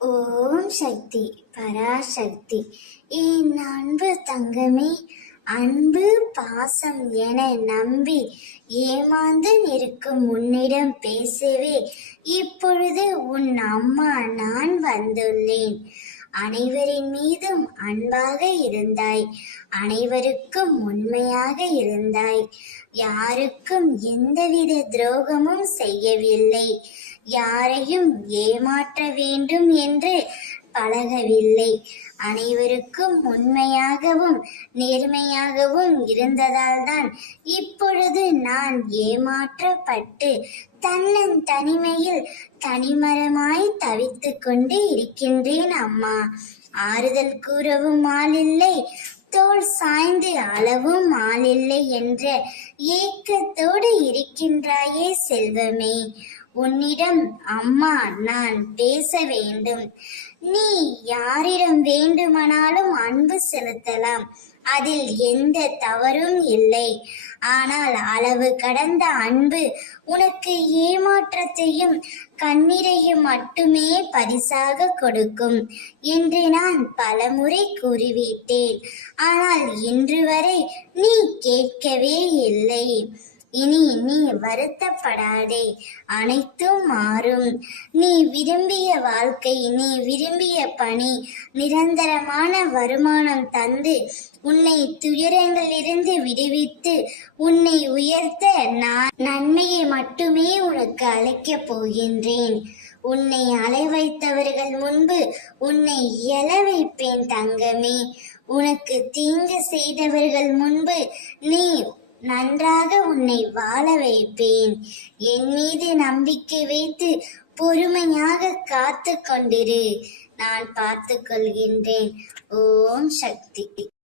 ஓம் சக்தி பராசக்தி. என் அன்பு தங்கமே, அன்பு பாசம் என நம்பி ஏமாந்து நிற்கும் உன்னிடம் பேசவே இப்பொழுது உன் அம்மா நான் வந்துள்ளேன். அனைவரின் மீதும் அன்பாக இருந்தாய், அனைவருக்கும் உண்மையாக இருந்தாய், யாருக்கும் எந்தவித துரோகமும் செய்யவில்லை, யாரையும் ஏமாற்ற வேண்டும் என்று பழகவில்லை, அனைவருக்கும் உண்மையாகவும் நேர்மையாகவும் இருந்ததால் தான் இப்பொழுது நான் ஏமாற்றப்பட்டு தன்னன் தனிமையில் தனிமரமாய் தவித்துக் கொண்டு இருக்கின்றேன் அம்மா. ஆறுதல் கூறவும் ஆளில்லை, தோள் சாய்ந்து அளவும் ஆளில்லை என்ற ஏக்கத்தோடு இருக்கின்றாயே செல்வமே. உன்னிடம் அம்மா நான் பேச வேண்டும். நீ யாரிடம் வேண்டுமானாலும் அன்பு செலுத்தலாம், அதில் எந்த தவறும் இல்லை. ஆனால் அளவு கடந்த அன்பு உனக்கு ஏமாற்றத்தையும் கண்ணீரையும் மட்டுமே பரிசாக கொடுக்கும் என்று நான் பலமுறை கூறிவிட்டேன். ஆனால் இன்று வரை நீ கேட்கவே இல்லை. இனி நீ வருத்தப்படாதே, அனைத்தும் மாறும். நீ விரும்பிய வாழ்க்கை, நீ விரும்பிய பணி, நிரந்தரமான வருமானம் தந்து உன்னை துயரங்களிலிருந்து விடுவித்து உன்னை உயர்த்த நான் நன்மையை மட்டுமே உனக்கு அளிக்கப் போகின்றேன். உன்னை அலை வைத்தவர்கள் முன்பு உன்னை எழ வைப்பேன் தங்கமே. உனக்கு தீங்கு செய்தவர்கள் முன்பு நீ நன்றாக உன்னை வாழ வைப்பேன். என் மீது நம்பிக்கை வைத்து பொறுமையாக காத்து கொண்டிரு, நான் பார்த்து கொள்கின்றேன். ஓம் சக்தி.